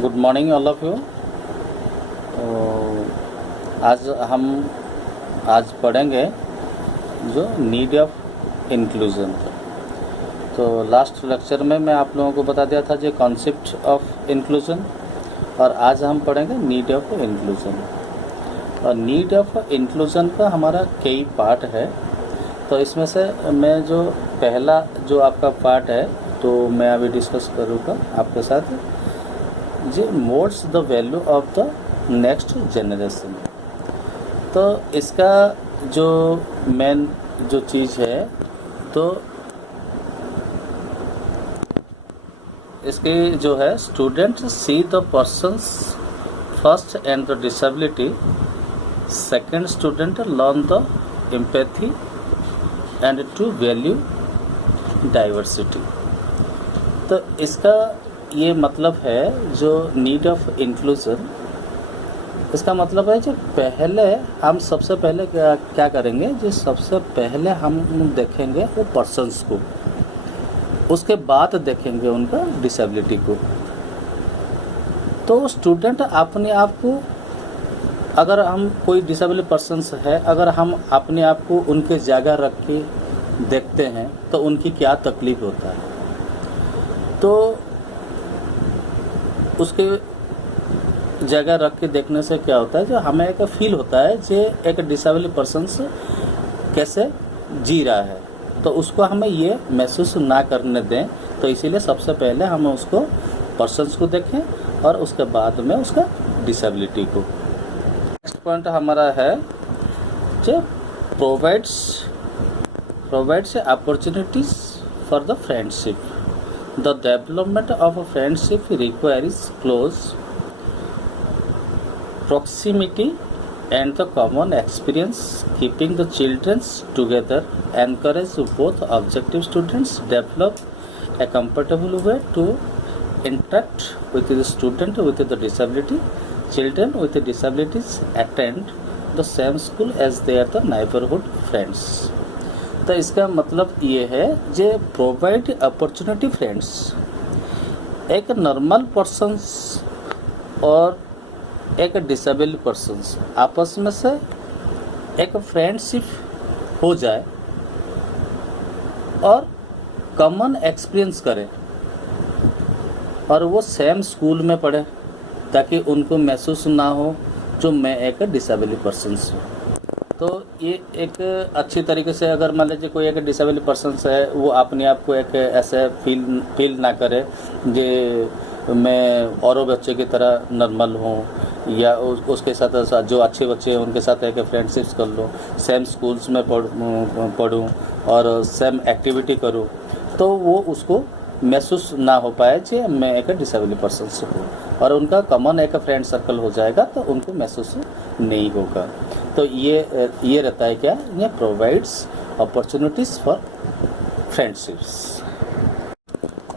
Good morning all of you. आज पढ़ेंगे जो नीड ऑफ इंक्लूजन। तो लास्ट लेक्चर में मैं आप लोगों को बता दिया था जो कॉन्सेप्ट ऑफ इंक्लूजन, और आज हम पढ़ेंगे नीड ऑफ इंक्लूजन। और नीड ऑफ इंक्लूजन का हमारा कई पार्ट है। तो इसमें से मैं जो पहला जो आपका पार्ट है तो मैं अभी डिस्कस करूँगा आपके साथ, जो modes the value of the next generation. तो इसका जो मेन जो चीज़ है, तो इसकी जो है student see the persons first and the disability, second student learn the empathy and to value diversity. तो इसका ये मतलब है जो नीड ऑफ इंक्लूजन, इसका मतलब है जो पहले हम सबसे पहले क्या करेंगे, जो सबसे पहले हम देखेंगे वो पर्सन्स को, उसके बाद देखेंगे उनका डिसेबिलिटी को। तो स्टूडेंट अपने आप को, अगर हम कोई डिसेबल पर्सन्स है, अगर हम अपने आप को उनके जगह रख के देखते हैं तो उनकी क्या तकलीफ होता है, तो उसके जगह रख के देखने से क्या होता है, जो हमें एक फील होता है जो एक डिसेबल पर्सन्स कैसे जी रहा है, तो उसको हमें ये महसूस ना करने दें। तो इसीलिए सबसे पहले हम उसको पर्सन्स को देखें और उसके बाद में उसका डिसेबिलिटी को। नेक्स्ट पॉइंट हमारा है जो provides opportunities for the friendship. The development of a friendship requires close proximity and the common experience. Keeping the children together encourage both objective students develop a comfortable way to interact with the student with the disability. Children with disabilities attend the same school as they are the neighborhood friends. तो इसका मतलब ये है जे provide opportunity friends, एक normal persons और एक disable persons आपस में से एक फ्रेंडशिप हो जाए और कॉमन एक्सपीरियंस करें और वो सेम स्कूल में पढ़े, ताकि उनको महसूस ना हो जो मैं एक डिसेबल पर्सन्स हूँ। तो ये एक अच्छी तरीके से, अगर मान लीजिए कोई एक डिसेबल पर्सन्स है, वो अपने आप को एक ऐसे फील ना करे कि मैं औरों बच्चे की तरह नॉर्मल हूँ, या उसके साथ जो अच्छे बच्चे हैं उनके साथ एक फ्रेंडशिप्स कर लूँ, सेम स्कूल्स में पढ़ूँ और सेम एक्टिविटी करूँ, तो वो उसको महसूस ना हो पाए कि मैं एक डिसेबल पर्सन हूँ, और उनका कॉमन एक फ्रेंड सर्कल हो जाएगा तो उनको महसूस नहीं होगा। तो ये रहता है क्या, ये प्रोवाइड्स अपॉर्चुनिटीज़ फॉर फ्रेंडशिप्स।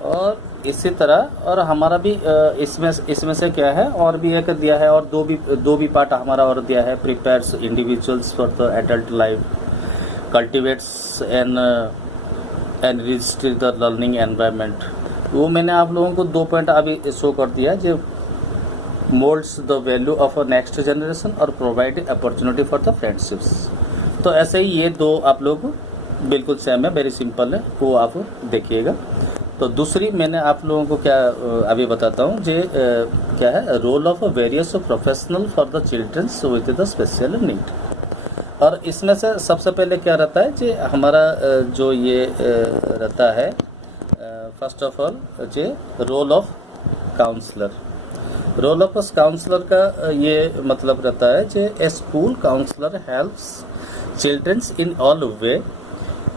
और इसी तरह और हमारा भी इसमें से क्या है, और भी एक दिया है, और दो भी पार्ट हमारा और दिया है। Prepares individuals for the adult life, cultivates and register the learning environment. वो मैंने आप लोगों को 2 पॉइंट अभी शो कर दिया, जो moulds the value of a next generation और provide opportunity for the friendships. तो ऐसे ही ये 2 आप लोग बिल्कुल सेम है, वेरी सिंपल है, वो आप देखिएगा। तो दूसरी मैंने आप लोगों को क्या अभी बताता हूँ, जो क्या है, role of various professional for the childrens with the special need. और इसमें से सबसे पहले क्या रहता है, जो हमारा जो ये रहता है, फर्स्ट ऑफ ऑल जो role of counsellor. Role of counsellor का ये मतलब रहता है जो a school counsellor helps childrens in all way,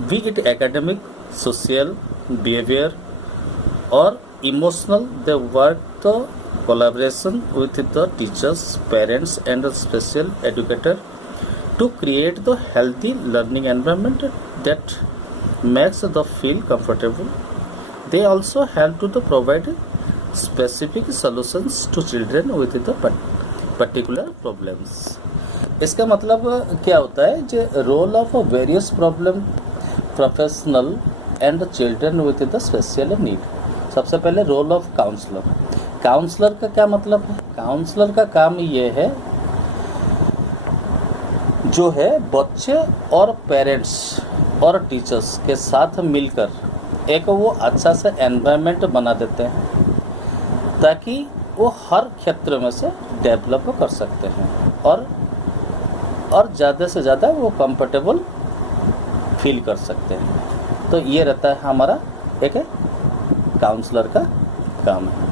be it academic, social, behaviour और emotional. They work the collaboration with the teachers, parents and special educator to create the healthy learning environment that makes the feel comfortable. They also help to provide specific solutions to children with the particular problems. इसका मतलब क्या होता है, जो role of various problem professional and children with the special need. सबसे पहले role of counsellor. Counsellor का क्या मतलब है? काउंसलर का काम ये है जो है बच्चे और पेरेंट्स और टीचर्स के साथ मिलकर एक वो अच्छा सा एनवायरनमेंट बना देते हैं ताकि वो हर क्षेत्र में से डेवलप कर सकते हैं और ज़्यादा से ज़्यादा वो कंफर्टेबल फील कर सकते हैं। तो ये रहता है हमारा एक काउंसलर का काम है।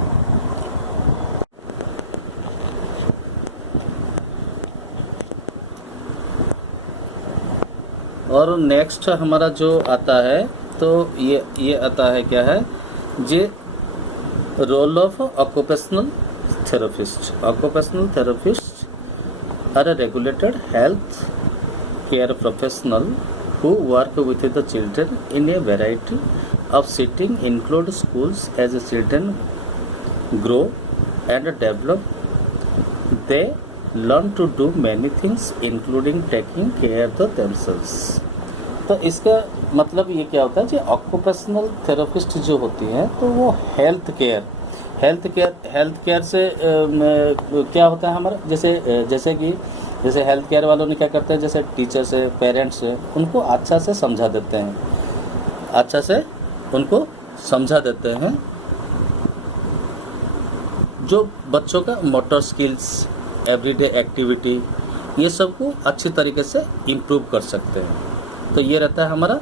और नेक्स्ट हमारा जो आता है तो ये आता है क्या है जे role of occupational therapist. Occupational therapist are a regulated health care professional who work with the children in a variety of setting include schools as the children grow and develop. They learn to do many things including taking care of themselves. तो इसका मतलब ये क्या होता है कि occupational therapist जो होती हैं तो वो हेल्थ केयर से क्या होता है हमारा जैसे हेल्थ केयर वालों ने क्या करते हैं, जैसे टीचर्स है, पेरेंट्स है, उनको अच्छा से समझा देते हैं जो बच्चों का मोटर स्किल्स, एवरीडे एक्टिविटी, ये सब को अच्छी तरीके से इम्प्रूव कर सकते हैं। तो ये रहता है हमारा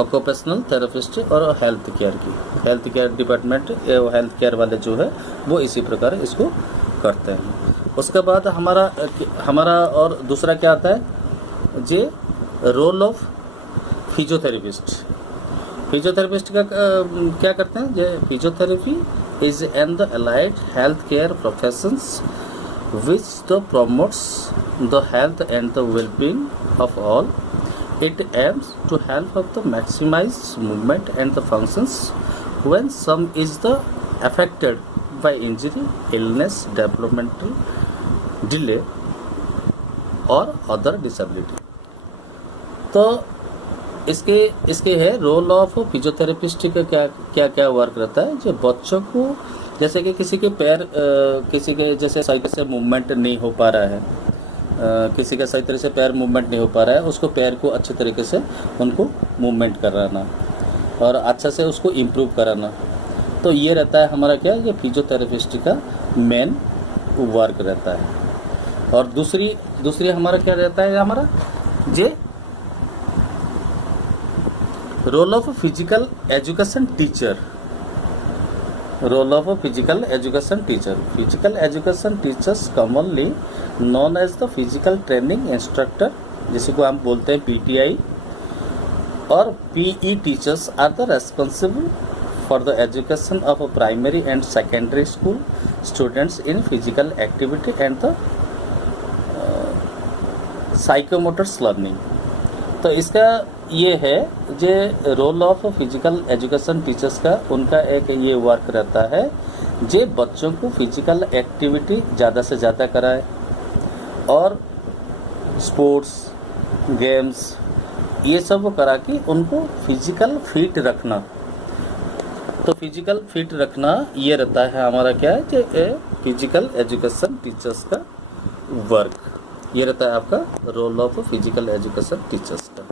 ऑक्यूपेशनल थेरेपिस्ट और health care department, health care वाले जो है वो इसी प्रकार इसको करते हैं। उसके बाद हमारा और दूसरा क्या आता है जे रोल ऑफ फिजियोथेरेपिस्ट का क्या करते हैं जे physiotherapy is an the allied health care professions which the promotes the health and the wellbeing of all. It aims to help of the maximize movement and the functions when some is the affected by injury, illness, developmental delay or other disability. तो इसके है role of physiotherapist का क्या work रहता है। जो बच्चों को जैसे कि किसी के पैर किसी के जैसे सही से मूवमेंट नहीं हो पा रहा है, किसी का सही तरह से पैर मूवमेंट नहीं हो पा रहा है, उसको पैर को अच्छे तरीके से उनको मूवमेंट कराना और अच्छा से उसको इम्प्रूव कराना। तो ये रहता है हमारा क्या, ये फिजियोथेरेपिस्ट का मेन वर्क रहता है। और दूसरी हमारा क्या रहता है, हमारा जे role of physical education teacher. Physical education teachers commonly known as the physical training instructor, जिसे को हम बोलते हैं पीटीआई, और PE teachers are the responsible for the education of primary and secondary school students in physical activity and the psychomotors learning. तो इसका ये है जे role of physical education teachers का उनका एक ये वर्क रहता है जे बच्चों को फिजिकल एक्टिविटी ज़्यादा से ज़्यादा कराए और स्पोर्ट्स, गेम्स, ये सब करा के उनको फिजिकल फिट रखना। तो फिजिकल फिट रखना ये रहता है हमारा क्या है कि फिजिकल एजुकेशन टीचर्स का वर्क। ये रहता है आपका role of physical education teachers का।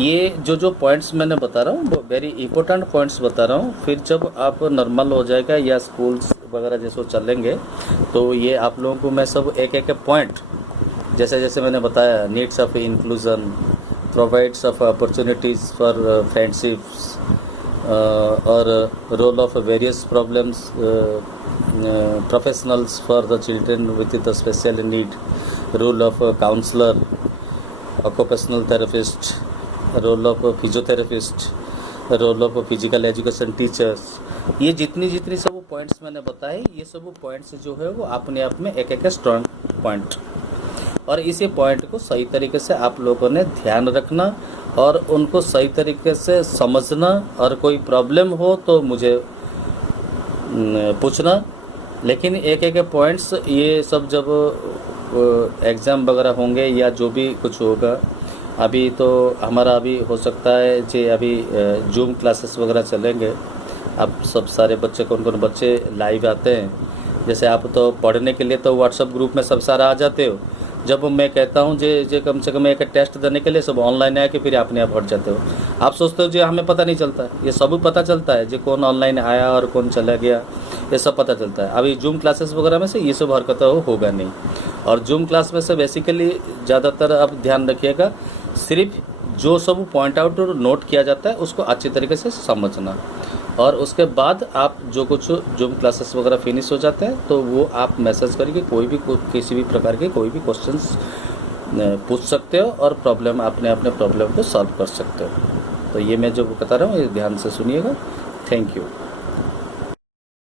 ये जो पॉइंट्स मैंने बता रहा हूँ वो वेरी इंपॉर्टेंट पॉइंट्स बता रहा हूँ। फिर जब आप नॉर्मल हो जाएगा या स्कूल्स वगैरह जैसे चलेंगे तो ये आप लोगों को मैं सब एक पॉइंट जैसे मैंने बताया, needs of inclusion, provides of opportunities for friendships, और role of various problems professionals for the children with the special need, role of counsellor, occupational therapist, role of physiotherapist, role of physical education teachers. ये जितनी सब points मैंने बताए, ये सब points जो है वो अपने आप में एक स्ट्रॉन्ग पॉइंट, और इसी पॉइंट को सही तरीके से आप लोगों ने ध्यान रखना और उनको सही तरीके से समझना, और कोई प्रॉब्लम हो तो मुझे पूछना। लेकिन एक पॉइंट्स ये सब जब एग्ज़ाम वगैरह होंगे या जो भी कुछ होगा, अभी तो हमारा अभी हो सकता है कि अभी जूम क्लासेस वगैरह चलेंगे, अब सब सारे बच्चे, कौन कौन बच्चे लाइव आते हैं, जैसे आप तो पढ़ने के लिए तो व्हाट्सएप ग्रुप में सब सारा आ जाते हो, जब मैं कहता हूँ जे कम से कम एक टेस्ट देने के लिए सब ऑनलाइन आया कि फिर अपने आप हट जाते हो। आप सोचते हो जो हमें पता नहीं चलता है, ये सब पता चलता है, जो कौन ऑनलाइन आया और कौन चला गया, ये सब पता चलता है। अभी जूम क्लासेस वगैरह में से ये सब हरकत होगा नहीं। और जूम क्लास में से बेसिकली ज़्यादातर आप ध्यान रखिएगा, सिर्फ जो सब पॉइंट आउट और नोट किया जाता है उसको अच्छी तरीके से समझना, और उसके बाद आप जो कुछ जूम क्लासेस वगैरह फिनिश हो जाते हैं तो वो आप मैसेज करके कोई भी किसी भी प्रकार के कोई भी क्वेश्चंस पूछ सकते हो और प्रॉब्लम अपने प्रॉब्लम को सॉल्व कर सकते हो। तो ये मैं जो बता रहा हूँ ये ध्यान से सुनिएगा। Thank you.